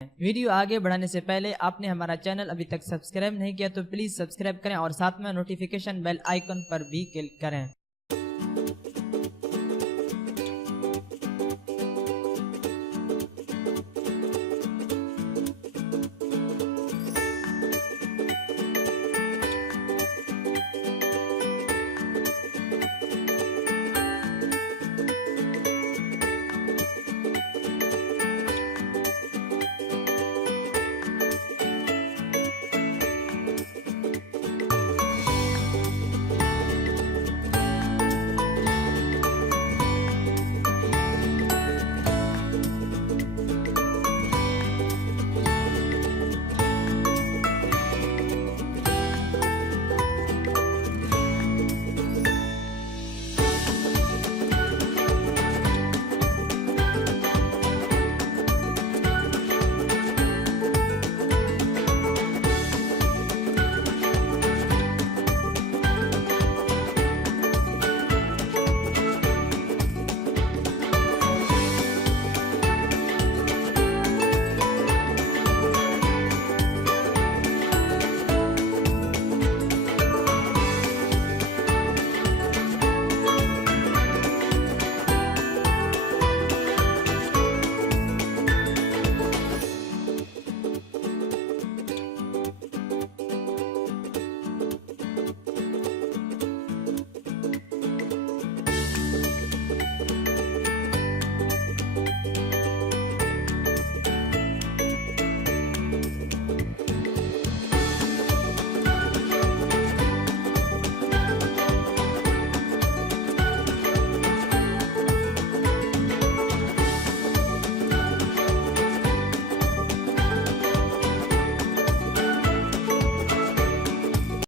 Video आगे बढ़ाने से पहले आपने हमारा चैनल अभी तक सब्सक्राइब नहीं किया तो प्लीज सब्सक्राइब करें और साथ में नोटिफिकेशन बेल आइकन पर भी क्लिक करें।